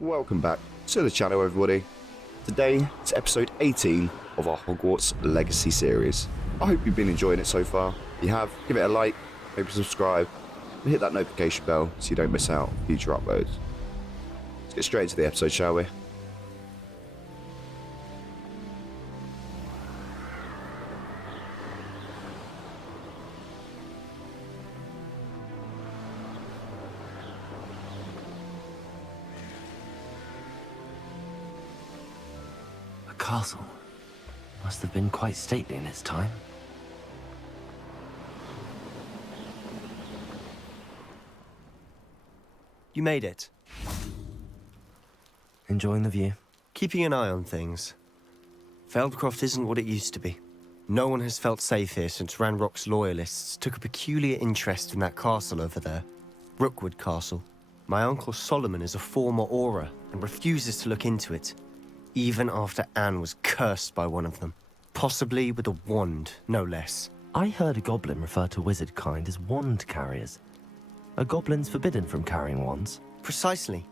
Welcome back to the channel, everybody. Today it's episode 18 of our Hogwarts Legacy series. I hope you've been enjoying it so far. If you have, give it a like, maybe subscribe, and hit that notification bell so you don't miss out on future uploads. Let's get straight into the episode, shall we? Castle must have been quite stately in its time. You made it. Enjoying the view? Keeping an eye on things. Feldcroft isn't what it used to be. No one has felt safe here since Ranrock's loyalists took a peculiar interest in that castle over there. Rookwood Castle. My uncle Solomon is a former Auror and refuses to look into it. Even after Anne was cursed by one of them. Possibly with a wand, no less. I heard a goblin refer to wizard kind as wand carriers. Are goblins forbidden from carrying wands? Precisely.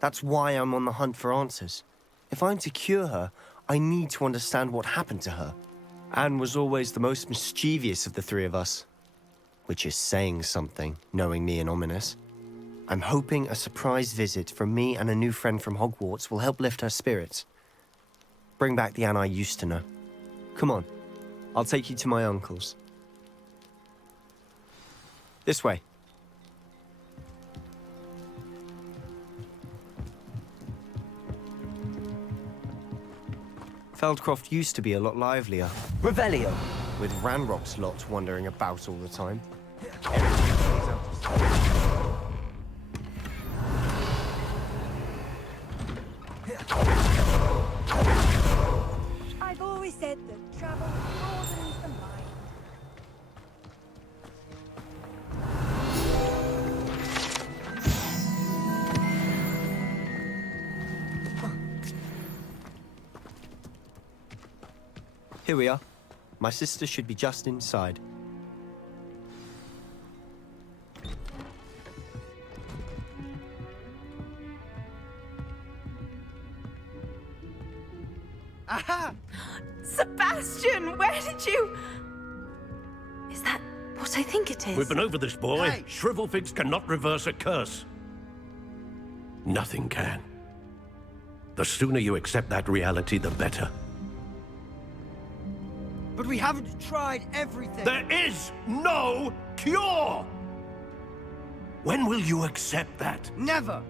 That's why I'm on the hunt for answers. If I'm to cure her, I need to understand what happened to her. Anne was always the most mischievous of the three of us. Which is saying something, knowing me and ominous. I'm hoping a surprise visit from me and a new friend from Hogwarts will help lift her spirits. Bring back the Anne I used to know. Come on, I'll take you to my uncle's. This way. Feldcroft used to be a lot livelier. Revelio! With Ranrock's lot wandering about all the time. I've always said that travel broadens the mind. Here we are. My sister should be just inside. Aha! Sebastian, where did you... Is that what I think it is? We've been over this, boy. Hey. Shrivelfigs cannot reverse a curse. Nothing can. The sooner you accept that reality, the better. But we haven't tried everything. There is no cure! When will you accept that? Never.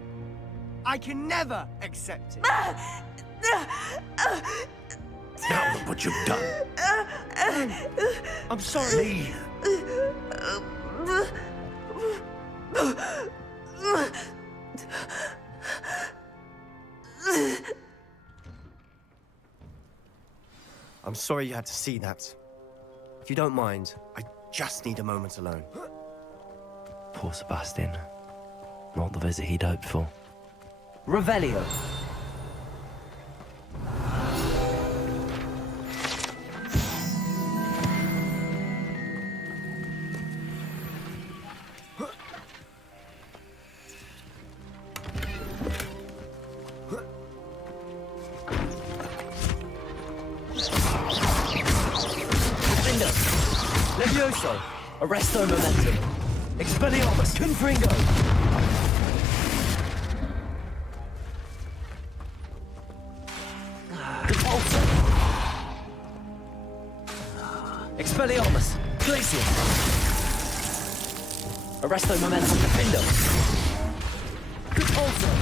I can never accept it. Now look what you've done. I'm sorry. Leave. I'm sorry you had to see that. If you don't mind, I just need a moment alone. Poor Sebastian. Not the visit he'd hoped for. Revelio! Levioso! Arresto momentum! Expelliarmus! Confringo! Repulsor! Expelliarmus! Glacial! Arresto momentum! Defendo! Repulsor!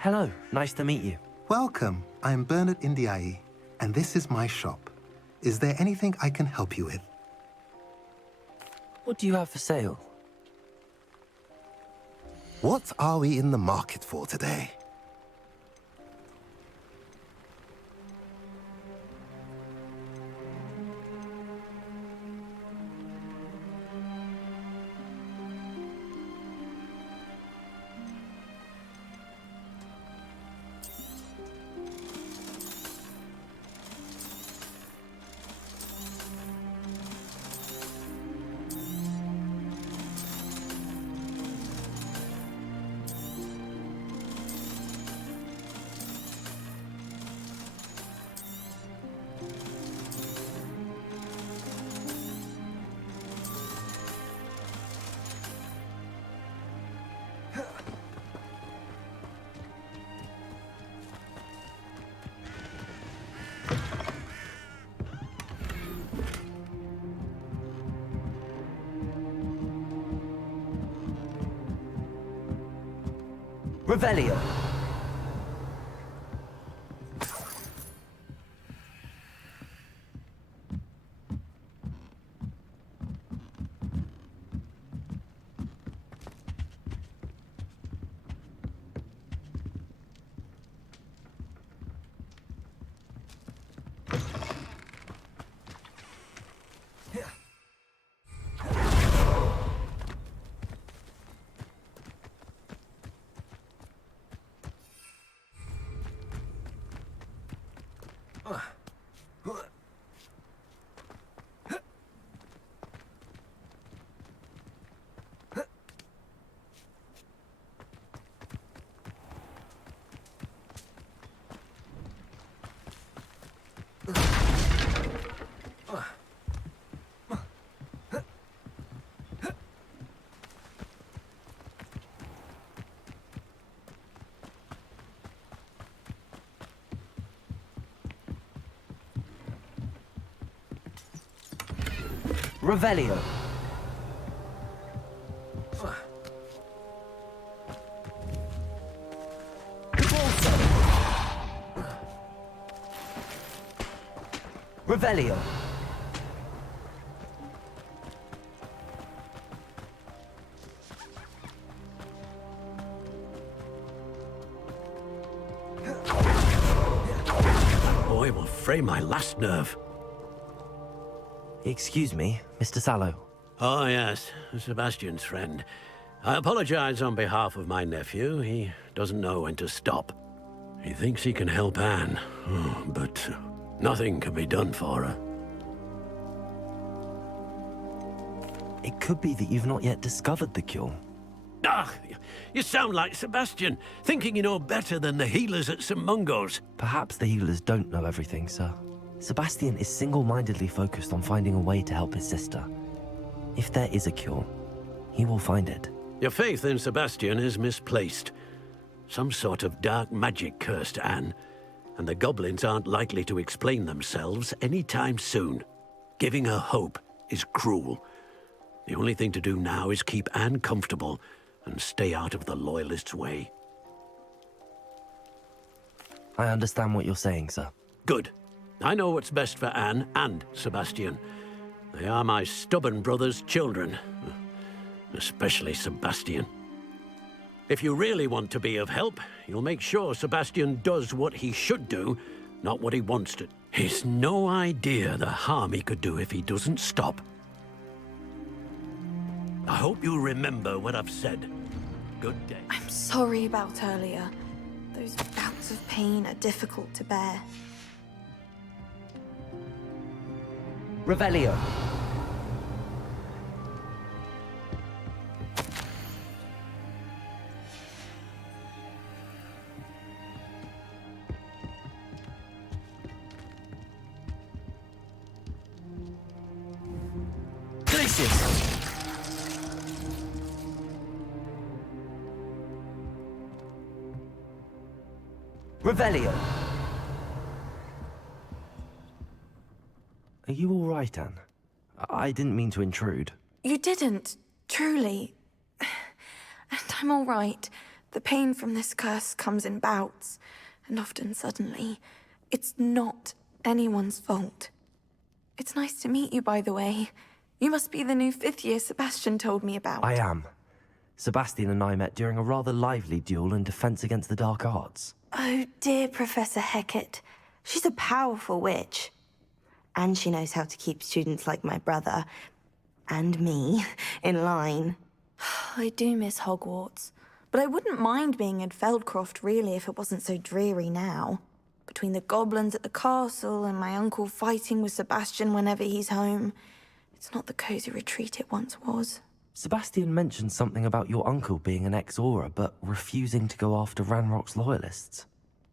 Hello, nice to meet you. Welcome. I'm Bernard Indiai, and this is my shop. Is there anything I can help you with? What do you have for sale? What are we in the market for today? Revelio. Revelio. Revelio. Boy will fray my last nerve. Excuse me, Mr. Sallow. Oh, yes, Sebastian's friend. I apologize on behalf of my nephew. He doesn't know when to stop. He thinks he can help Anne, but nothing can be done for her. It could be that you've not yet discovered the cure. Ah, you sound like Sebastian, thinking you know better than the healers at St. Mungo's. Perhaps the healers don't know everything, sir. Sebastian is single-mindedly focused on finding a way to help his sister. If there is a cure, he will find it. Your faith in Sebastian is misplaced. Some sort of dark magic cursed Anne, and the goblins aren't likely to explain themselves anytime soon. Giving her hope is cruel. The only thing to do now is keep Anne comfortable and stay out of the Loyalists' way. I understand what you're saying, sir. Good. I know what's best for Anne and Sebastian. They are my stubborn brother's children. Especially Sebastian. If you really want to be of help, you'll make sure Sebastian does what he should do, not what he wants to. He's no idea the harm he could do if he doesn't stop. I hope you remember what I've said. Good day. I'm sorry about earlier. Those bouts of pain are difficult to bear. Revelio. Glacius. Revelio. Are you all right, Anne? I didn't mean to intrude. You didn't, truly. And I'm all right. The pain from this curse comes in bouts, and often suddenly. It's not anyone's fault. It's nice to meet you, by the way. You must be the new 5th year Sebastian told me about. I am. Sebastian and I met during a rather lively duel in defense against the dark arts. Oh, dear Professor Hecat. She's a powerful witch. And she knows how to keep students like my brother, and me, in line. I do miss Hogwarts, but I wouldn't mind being in Feldcroft, really, if it wasn't so dreary now. Between the goblins at the castle and my uncle fighting with Sebastian whenever he's home, it's not the cozy retreat it once was. Sebastian mentioned something about your uncle being an ex-Aura, but refusing to go after Ranrock's loyalists.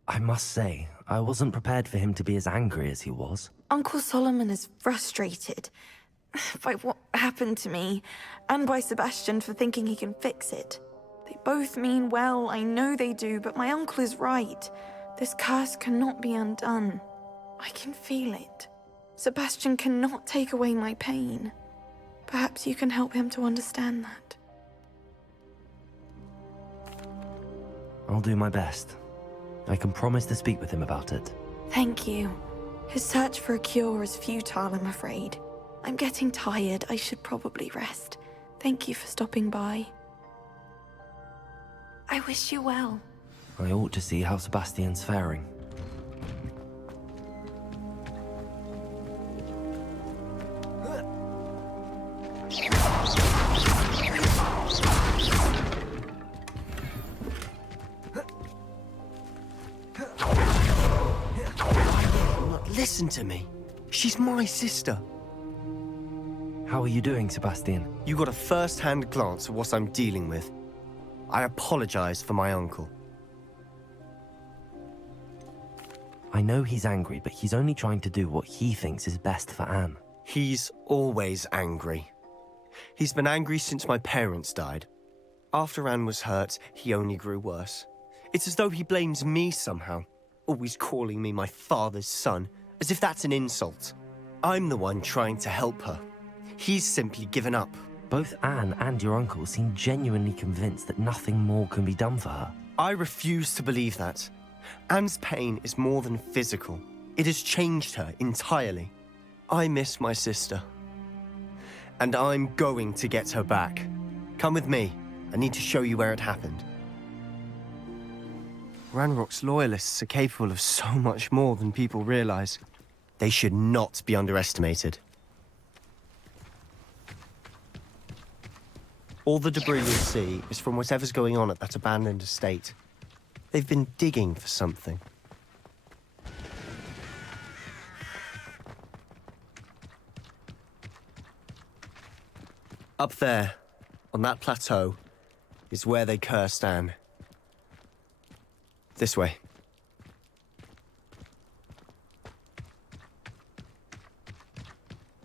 I must say, I wasn't prepared for him to be as angry as he was. Uncle Solomon is frustrated by what happened to me, and by Sebastian for thinking he can fix it. They both mean well, I know they do, but my uncle is right. This curse cannot be undone. I can feel it. Sebastian cannot take away my pain. Perhaps you can help him to understand that. I'll do my best. I can promise to speak with him about it. Thank you. His search for a cure is futile, I'm afraid. I'm getting tired. I should probably rest. Thank you for stopping by. I wish you well. I ought to see how Sebastian's faring. Listen to me. She's my sister. How are you doing, Sebastian? You got a first-hand glance at what I'm dealing with. I apologize for my uncle. I know he's angry, but he's only trying to do what he thinks is best for Anne. He's always angry. He's been angry since my parents died. After Anne was hurt, he only grew worse. It's as though he blames me somehow, always calling me my father's son, as if that's an insult. I'm the one trying to help her. He's simply given up. Both Anne and your uncle seem genuinely convinced that nothing more can be done for her. I refuse to believe that. Anne's pain is more than physical. It has changed her entirely. I miss my sister. And I'm going to get her back. Come with me. I need to show you where it happened. Ranrock's loyalists are capable of so much more than people realize. They should not be underestimated. All the debris you'll see is from whatever's going on at that abandoned estate. They've been digging for something. Up there, on that plateau, is where they cursed Anne. This way.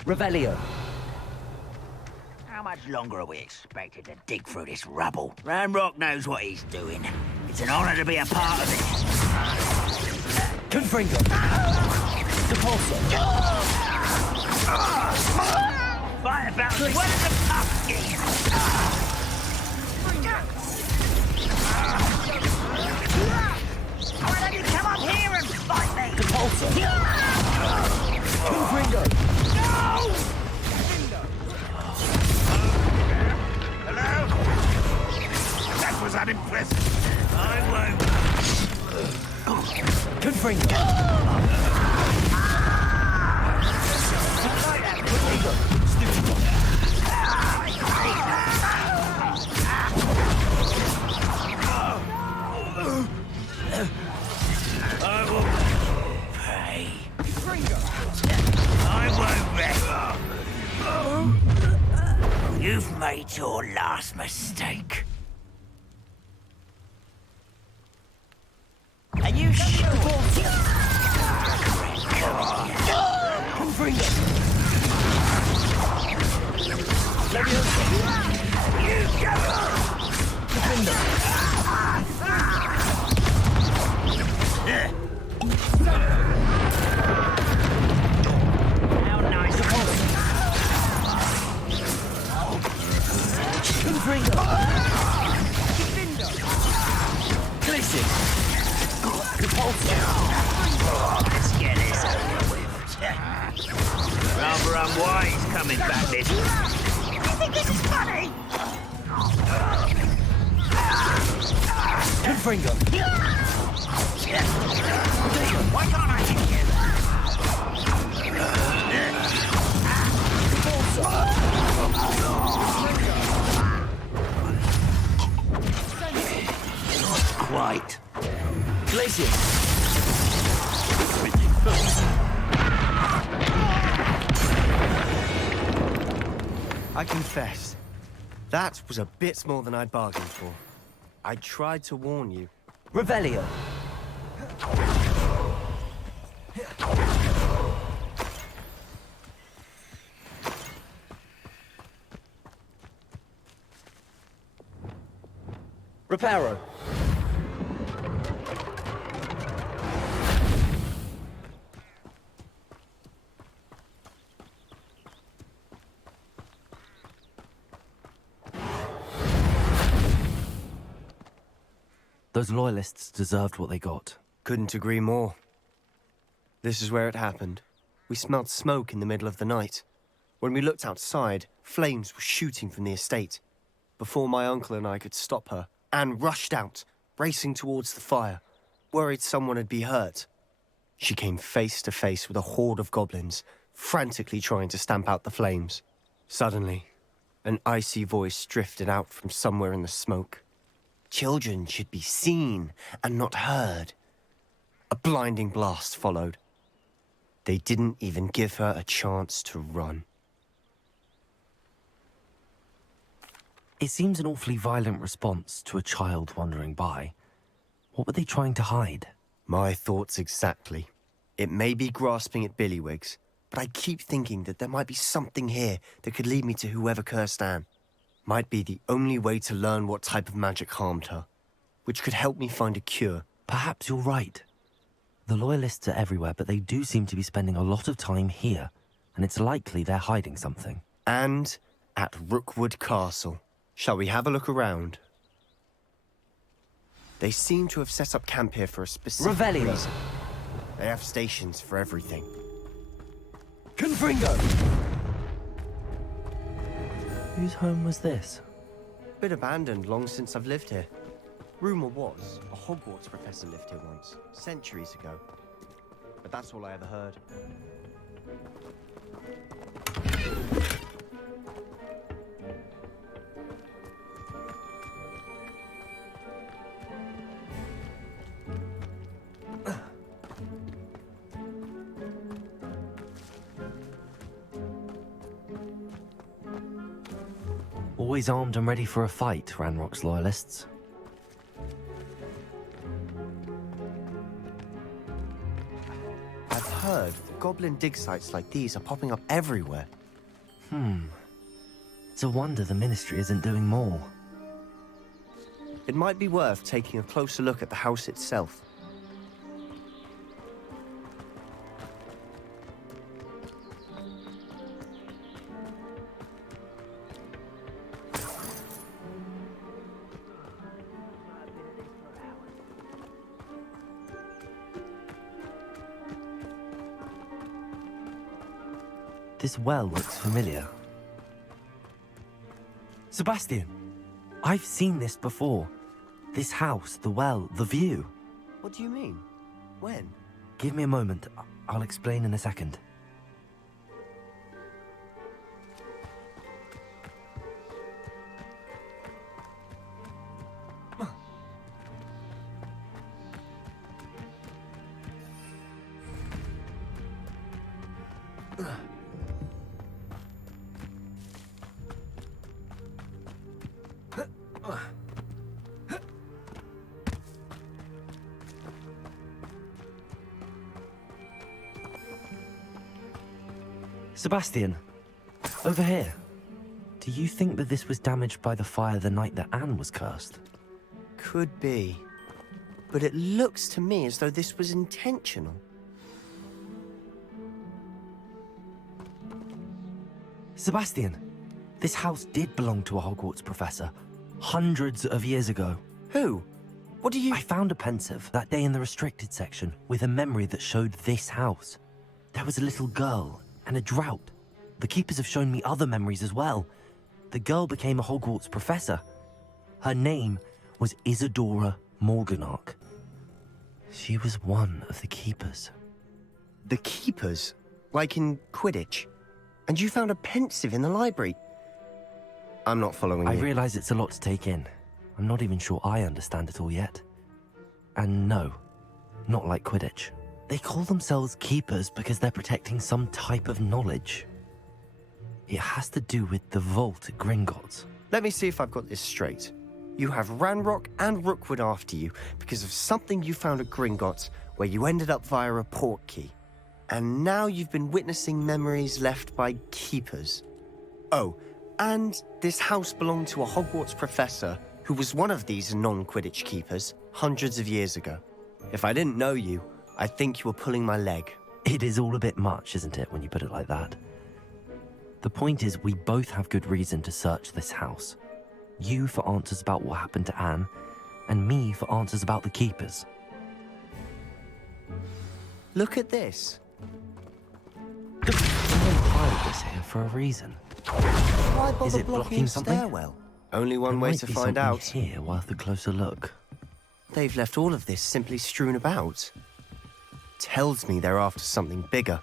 Revelio! How much longer are we expected to dig through this rubble? Ranrock knows what he's doing. It's an honor to be a part of it. Confringo! Depulso! Fight about me. Where's the pumpkin? Why don't you come up here and fight me? Depulso! Confringo! No! Hello? That was unimpressive. I won't. Confringo! I will pay. I won't rest. You've made your last mistake. Are you sure? You How nice. Let's get this over with. Rather unwise coming back this. You think this is funny? Confringo! Why can't I hit you? Quite. Glacier! I confess, that was a bit more than I'd bargained for. I tried to warn you. Revelio! Reparo! Those loyalists deserved what they got. Couldn't agree more. This is where it happened. We smelled smoke in the middle of the night. When we looked outside, flames were shooting from the estate. Before my uncle and I could stop her, Anne rushed out, racing towards the fire, worried someone had been hurt. She came face to face with a horde of goblins, frantically trying to stamp out the flames. Suddenly, an icy voice drifted out from somewhere in the smoke. Children should be seen and not heard. A blinding blast followed. They didn't even give her a chance to run. It seems an awfully violent response to a child wandering by. What were they trying to hide? My thoughts exactly. It may be grasping at Billywigs, but I keep thinking that there might be something here that could lead me to whoever cursed Anne. Might be the only way to learn what type of magic harmed her, which could help me find a cure. Perhaps you're right. The Loyalists are everywhere, but they do seem to be spending a lot of time here, and it's likely they're hiding something. And at Rookwood Castle. Shall we have a look around? They seem to have set up camp here for a specific Revelio. reason. They have stations for everything. Confringo! Whose home was this? Been abandoned long since I've lived here. Rumour was, a Hogwarts professor lived here once, centuries ago. But that's all I ever heard. Always armed and ready for a fight, Ranrock's Loyalists. I've heard goblin dig sites like these are popping up everywhere. It's a wonder the Ministry isn't doing more. It might be worth taking a closer look at the house itself. This well looks familiar. Sebastian, I've seen this before. This house, the well, the view. What do you mean? When? Give me a moment. I'll explain in a second. Sebastian, over here. Do you think that this was damaged by the fire the night that Anne was cursed? Could be. But it looks to me as though this was intentional. Sebastian, this house did belong to a Hogwarts professor, hundreds of years ago. Who? What do you... I found a pensive that day in the restricted section with a memory that showed this house. There was a little girl and a drought. The keepers have shown me other memories as well. The girl became a Hogwarts professor. Her name was Isadora Morganach. She was one of the keepers. The keepers? Like in Quidditch? And you found a pensive in the library? I'm not following I you. realize it's a lot to take in. I'm not even sure I understand it all yet. And no, not like Quidditch. They call themselves keepers because they're protecting some type of knowledge. It has to do with the vault at Gringotts. Let me see if I've got this straight. You have Ranrock and Rookwood after you because of something you found at Gringotts where you ended up via a port key. And now you've been witnessing memories left by keepers. Oh, and this house belonged to a Hogwarts professor who was one of these non-Quidditch keepers hundreds of years ago. If I didn't know you, I'd think you were pulling my leg. It is all a bit much, isn't it, when you put it like that? The point is, we both have good reason to search this house. You for answers about what happened to Anne, and me for answers about the keepers. Look at this. Someone piled this here for a reason. Why bother Is it blocking blocking the something? stairwell? Only one There way might to be find something out. here worth a closer look. They've left all of this simply strewn about. Tells me they're after something bigger.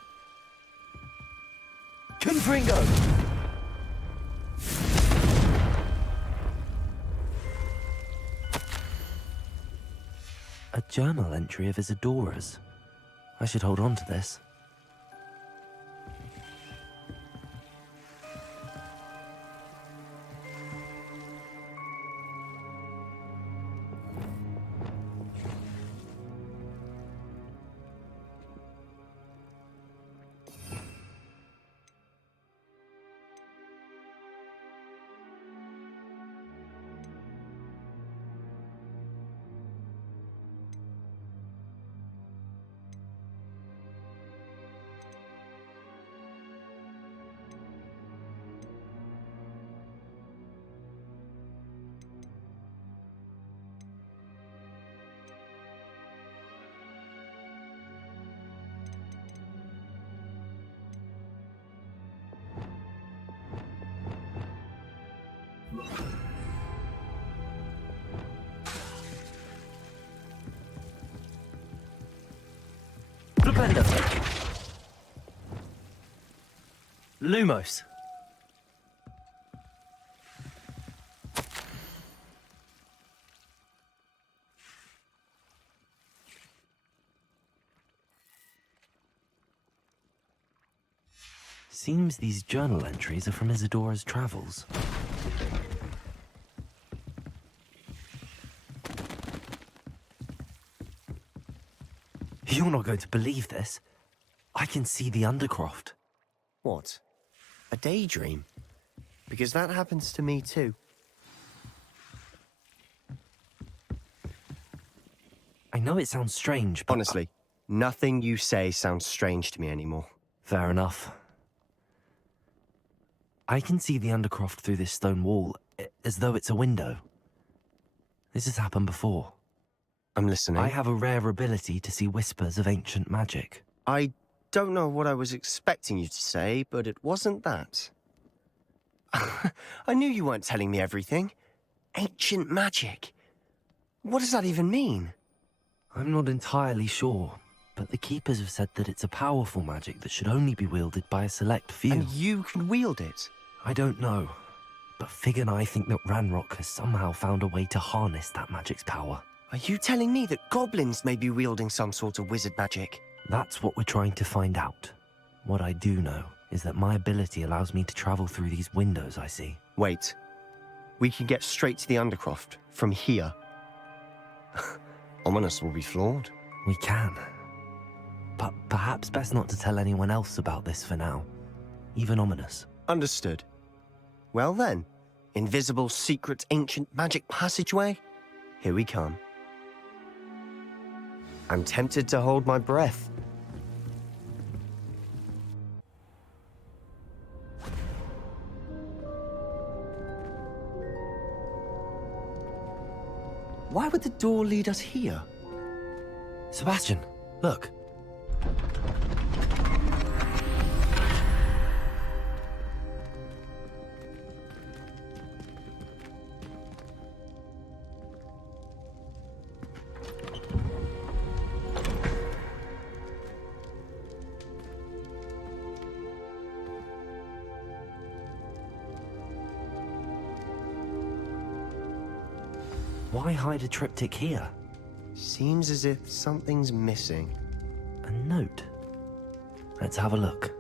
Confringo! A journal entry of Isadora's. I should hold on to this. Flipendo! Lumos. Seems these journal entries are from Isadora's travels. You're not going to believe this. I can see the Undercroft. What? A daydream? Because that happens to me too. I know it sounds strange, but... Honestly, nothing you say sounds strange to me anymore. Fair enough. I can see the Undercroft through this stone wall, as though it's a window. This has happened before. I'm listening. I have a rare ability to see whispers of ancient magic. I don't know what I was expecting you to say, but it wasn't that. I knew you weren't telling me everything. Ancient magic. What does that even mean? I'm not entirely sure, but the Keepers have said that it's a powerful magic that should only be wielded by a select few. And you can wield it? I don't know, but Fig and I think that Ranrock has somehow found a way to harness that magic's power. Are you telling me that goblins may be wielding some sort of wizard magic? That's what we're trying to find out. What I do know is that my ability allows me to travel through these windows I see. Wait. We can get straight to the Undercroft from here. Ominous will be floored. We can. But perhaps best not to tell anyone else about this for now. Even Ominous. Understood. Well then, invisible, secret, ancient magic passageway? Here we come. I'm tempted to hold my breath. Why would the door lead us here? Sebastian, look. Why hide a triptych here? Seems as if something's missing. A note. Let's have a look.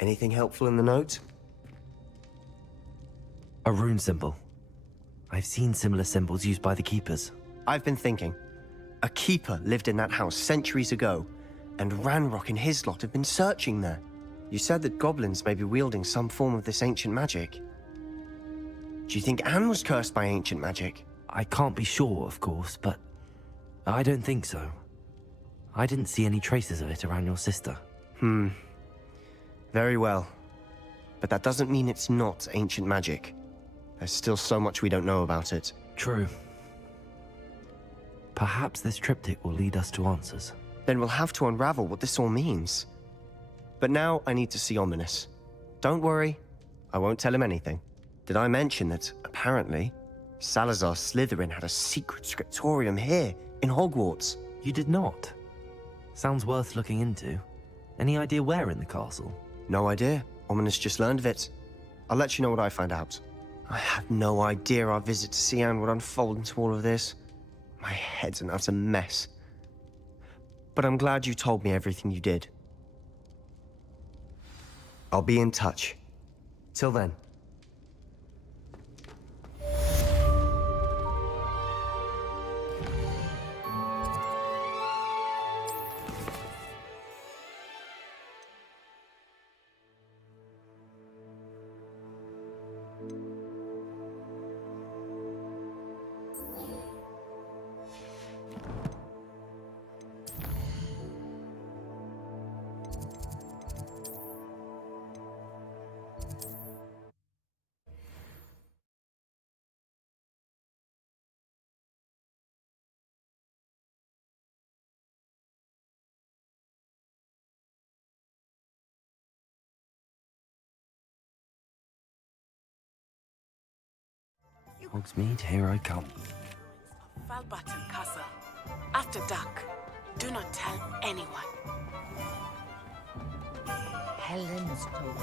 Anything helpful in the note? A rune symbol. I've seen similar symbols used by the Keepers. I've been thinking. A keeper lived in that house centuries ago, and Ranrock and his lot have been searching there. You said that goblins may be wielding some form of this ancient magic. Do you think Anne was cursed by ancient magic? I can't be sure, of course, but I don't think so. I didn't see any traces of it around your sister. Very well. But that doesn't mean it's not ancient magic. There's still so much we don't know about it. True. Perhaps this triptych will lead us to answers. Then we'll have to unravel what this all means. But now I need to see Ominous. Don't worry, I won't tell him anything. Did I mention that, apparently, Salazar Slytherin had a secret scriptorium here, in Hogwarts? You did not? Sounds worth looking into. Any idea where in the castle? No idea. Ominous just learned of it. I'll let you know what I find out. I had no idea our visit to Cian would unfold into all of this. My head's an utter mess. But I'm glad you told me everything you did. I'll be in touch. Till then. Hogsmeade, here I come. Falbaton Castle. After dark. Do not tell anyone. Helen's told me.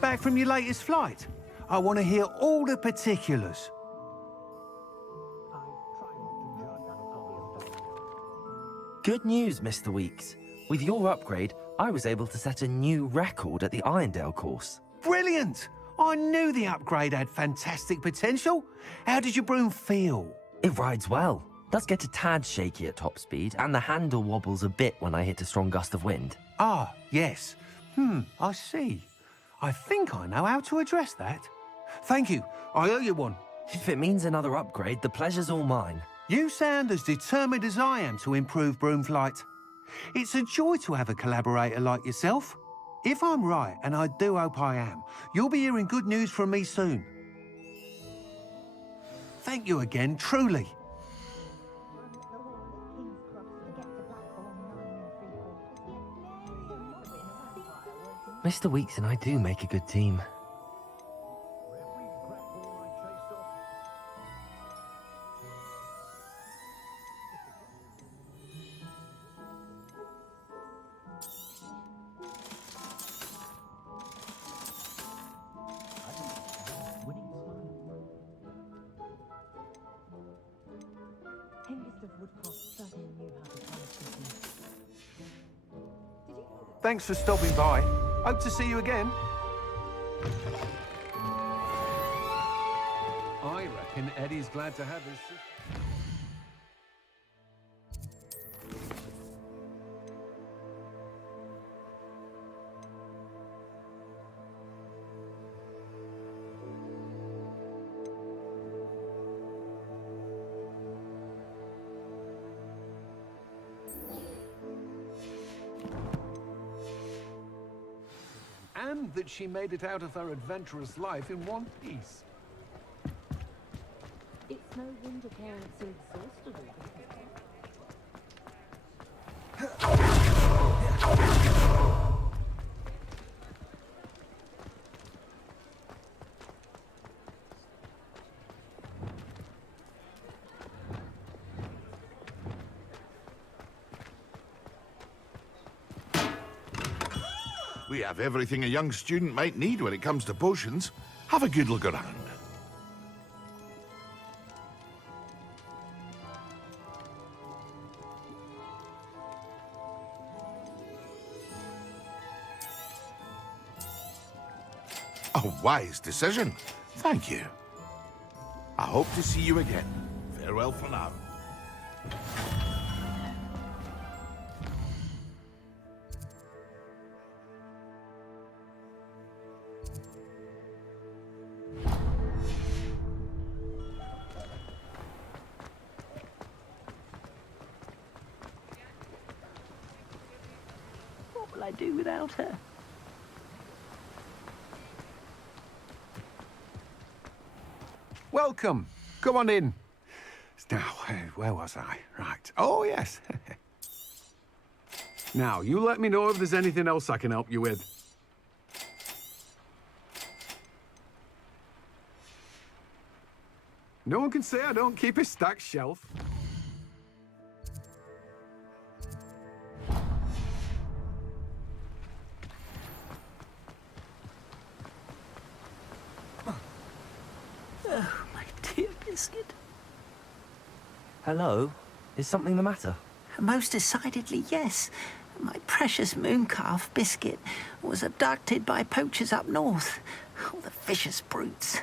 Back from your latest flight? I want to hear all the particulars. Good news, Mr. Weeks. With your upgrade, I was able to set a new record at the Irondale course. Brilliant! I knew the upgrade had fantastic potential. How did your broom feel? It rides well. Does get a tad shaky at top speed, and the handle wobbles a bit when I hit a strong gust of wind. Ah, yes. I see. I think I know how to address that. Thank you. I owe you one. If it means another upgrade, the pleasure's all mine. You sound as determined as I am to improve broom flight. It's a joy to have a collaborator like yourself. If I'm right, and I do hope I am, you'll be hearing good news from me soon. Thank you again, truly. Mr. Weeks and I do make a good team. Thanks for stopping by. Hope to see you again. I reckon Eddie's glad to have his sister. And that she made it out of her adventurous life in one piece. It's no wonder parents are exhausted all the time. We have everything a young student might need when it comes to potions. Have a good look around. A wise decision. Thank you. I hope to see you again. Farewell for now. I do without her? Welcome. Come on in. Now, where was I? Right. Oh, yes. Now, you let me know if there's anything else I can help you with. No one can say I don't keep a stacked shelf. Oh, my dear Biscuit. Hello? Is something the matter? Most decidedly, yes. My precious mooncalf, Biscuit, was abducted by poachers up north. Oh, the vicious brutes.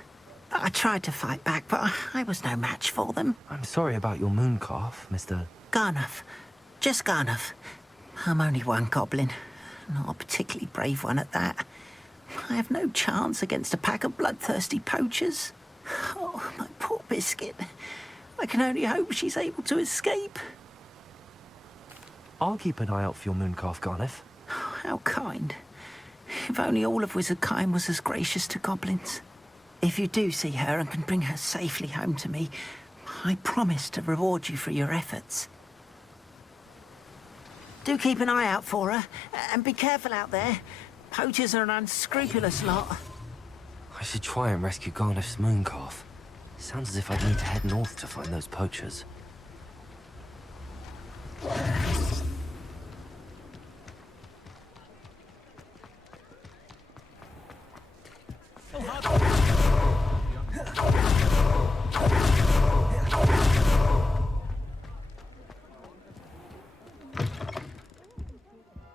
I tried to fight back, but I was no match for them. I'm sorry about your mooncalf, Mr. Garnuff. Just Garnuff. I'm only one goblin. Not a particularly brave one at that. I have no chance against a pack of bloodthirsty poachers. Oh, my poor Biscuit. I can only hope she's able to escape. I'll keep an eye out for your mooncalf, Garniff. How kind. If only all of Wizardkind was as gracious to goblins. If you do see her and can bring her safely home to me, I promise to reward you for your efforts. Do keep an eye out for her, and be careful out there. Poachers are an unscrupulous lot. I should try and rescue Garniff's mooncalf. Sounds as if I'd need to head north to find those poachers.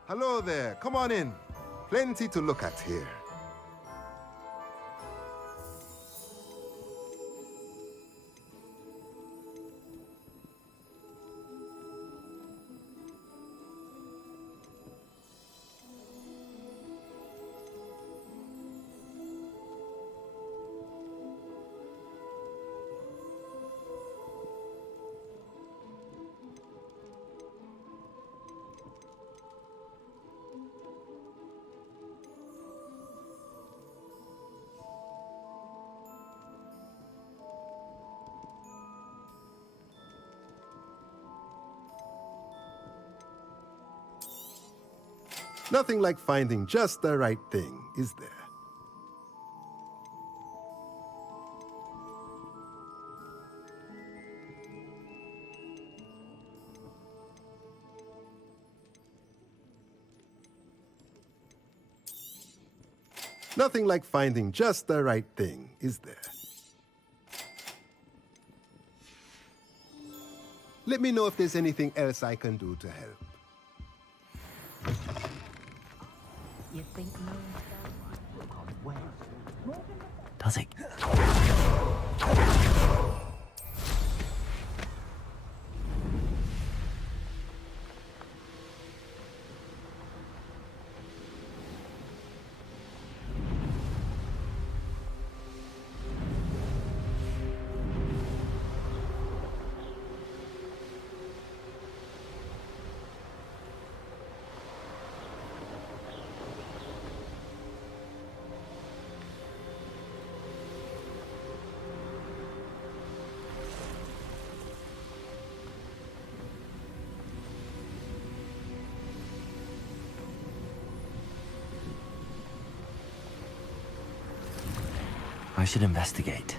Hello there, come on in. Plenty to look at here. Nothing like finding just the right thing, is there? Nothing like finding just the right thing, is there? Let me know if there's anything else I can do to help. You think Does it? I should investigate.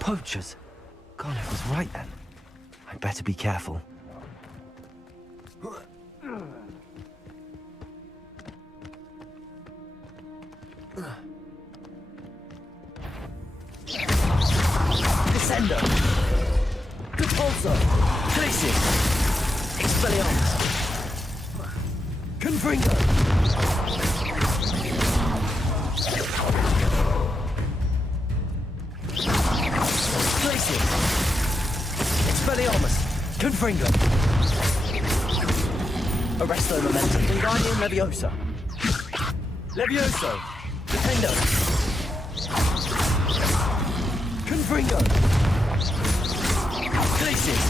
Poachers! Garniff was right then. I'd better be careful. Descendo! Repulso! Crisis! Expelliarmus! Confringo! Glacier! Expelliarmus! Confringo! Arresto Momentum. Wingardium Leviosa. Levioso. Defendo. Confringo. Glacius.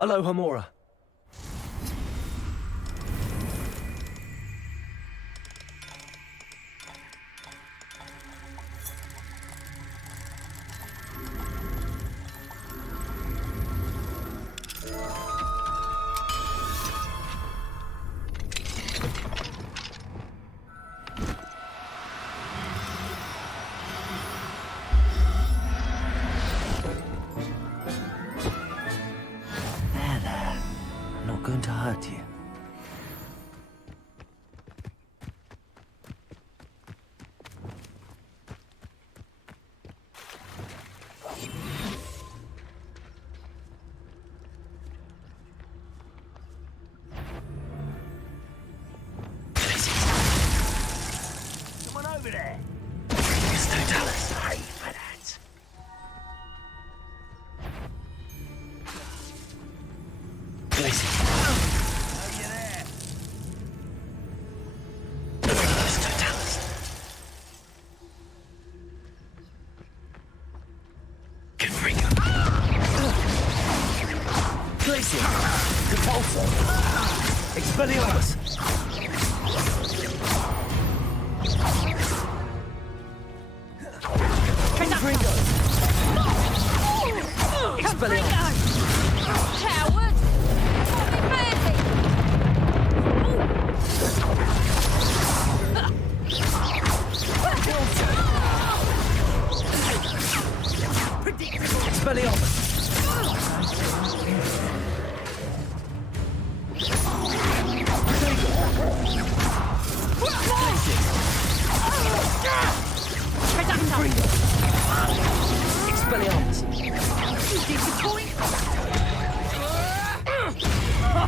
Alohomora. Going to hurt you. Someone over there. There's no Dallas. Hurry for that. Glacius. Repulsor. Expelliarmus. Confringo. Expelliarmus. Coward! Expelliarmus. Expelliarmus.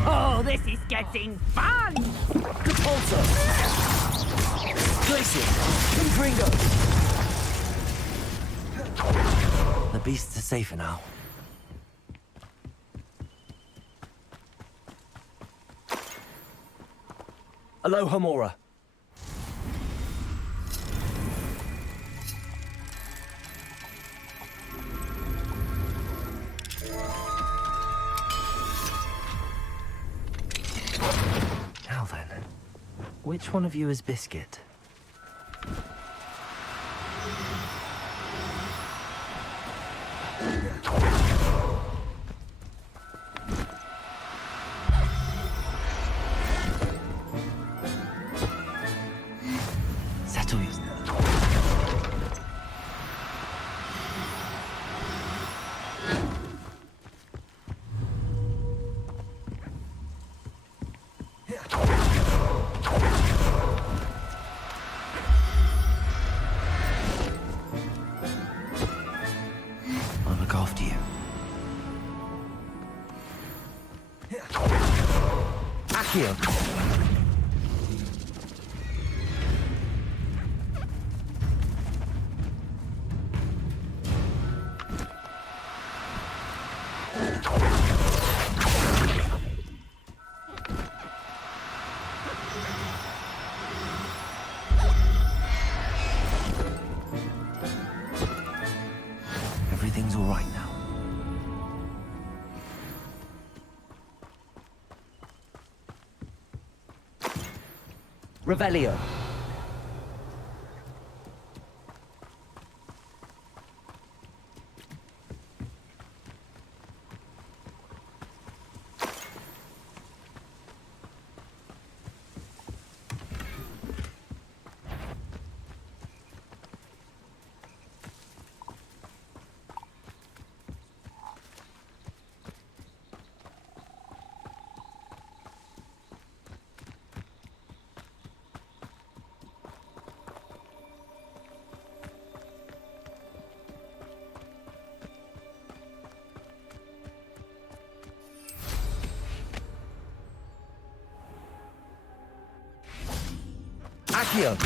Oh, this is getting fun! Repulsor. Glacius. Confringo. The beasts are safer now. Alohomora. Now then, which one of you is Biscuit? Settle yourself. I'll look after you. Accio. Everything's all right now. Revelio. Accio!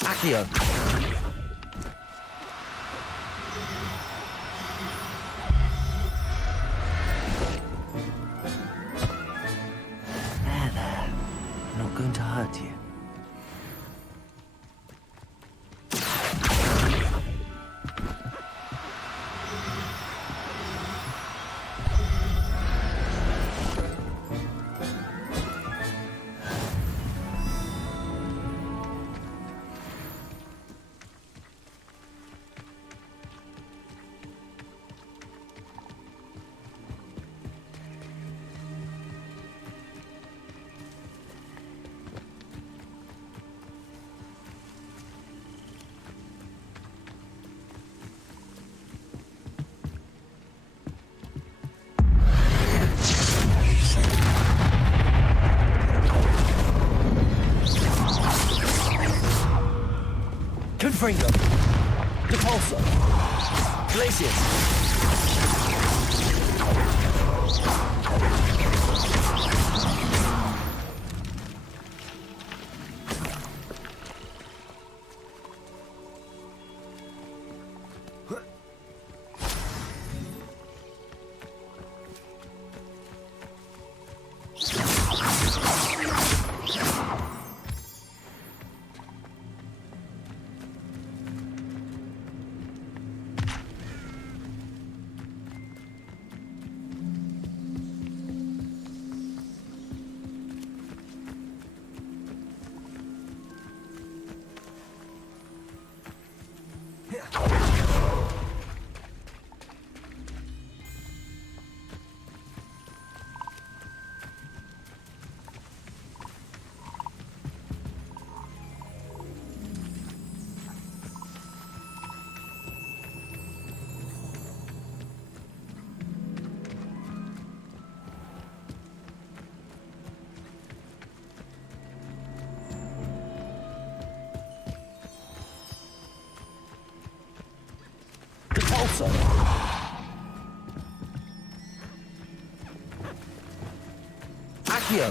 Accio! There. Not going to hurt you. Confringo! Depulso! Glacius! Depulso! Accio!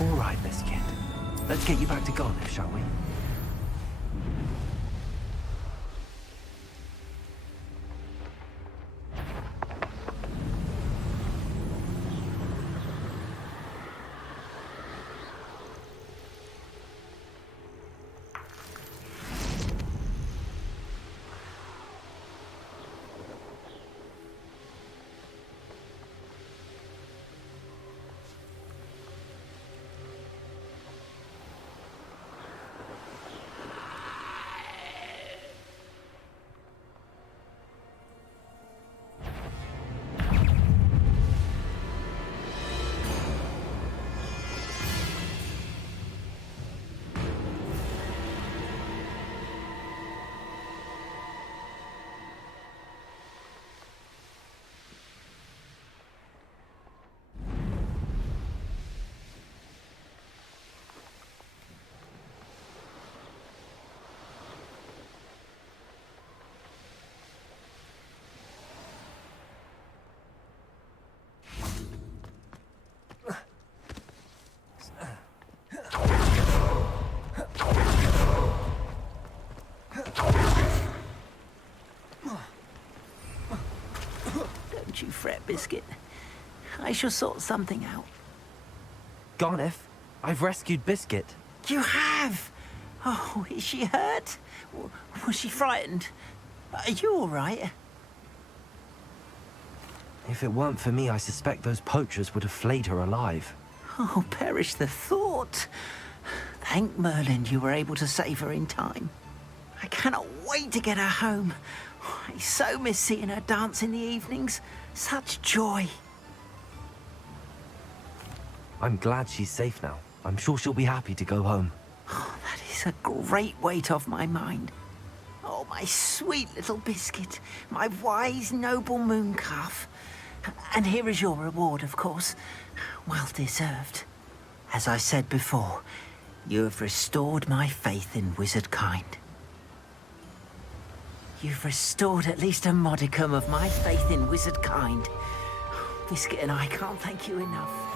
All right, Biscuit. Let's get you back to Garniff, shall we? Don't you fret, Biscuit. I shall sort something out. Garniff, I've rescued Biscuit. You have? Oh, is she hurt? Was she frightened? Are you all right? If it weren't for me, I suspect those poachers would have flayed her alive. Oh, perish the thought. Thank Merlin you were able to save her in time. I cannot wait to get her home. I so miss seeing her dance in the evenings. Such joy. I'm glad she's safe now. I'm sure she'll be happy to go home. That is a great weight off my mind. Oh, my sweet little biscuit. My wise, noble moon calf. And here is your reward, of course. Well deserved. As I said before, you have restored my faith in wizard kind. You've restored at least a modicum of my faith in wizard kind. Biscuit and I can't thank you enough.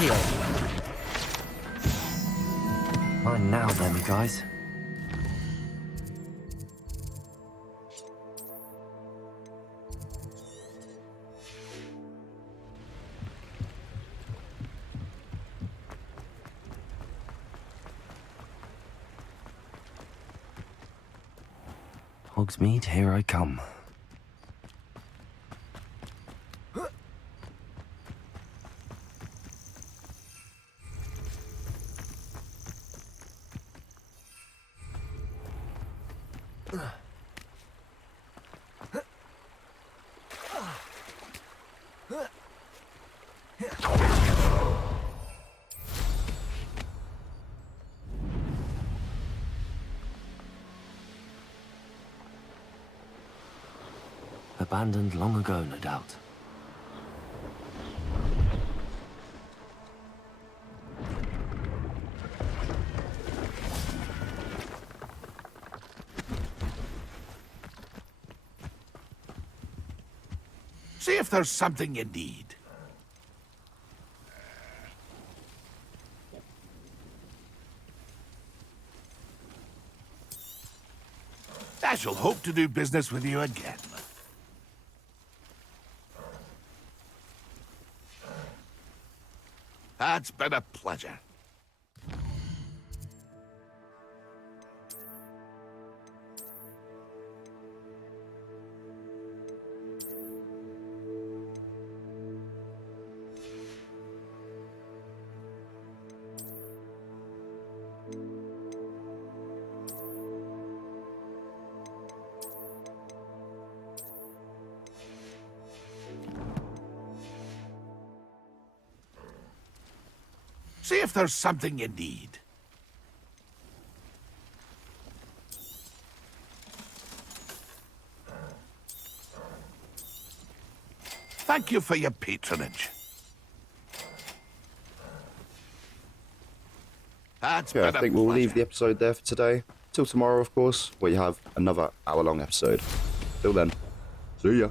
Accio. Mine now then, guys. Hogsmeade, here I come. Abandoned long ago, no doubt. See if there's something you need. I shall hope to do business with you again. It's been a pleasure. See if there's something you need. Thank you for your patronage. That's Yeah, I been a think we'll leave pleasure. the episode there for today. Till tomorrow, of course, where you have another hour-long episode. Till then, see ya.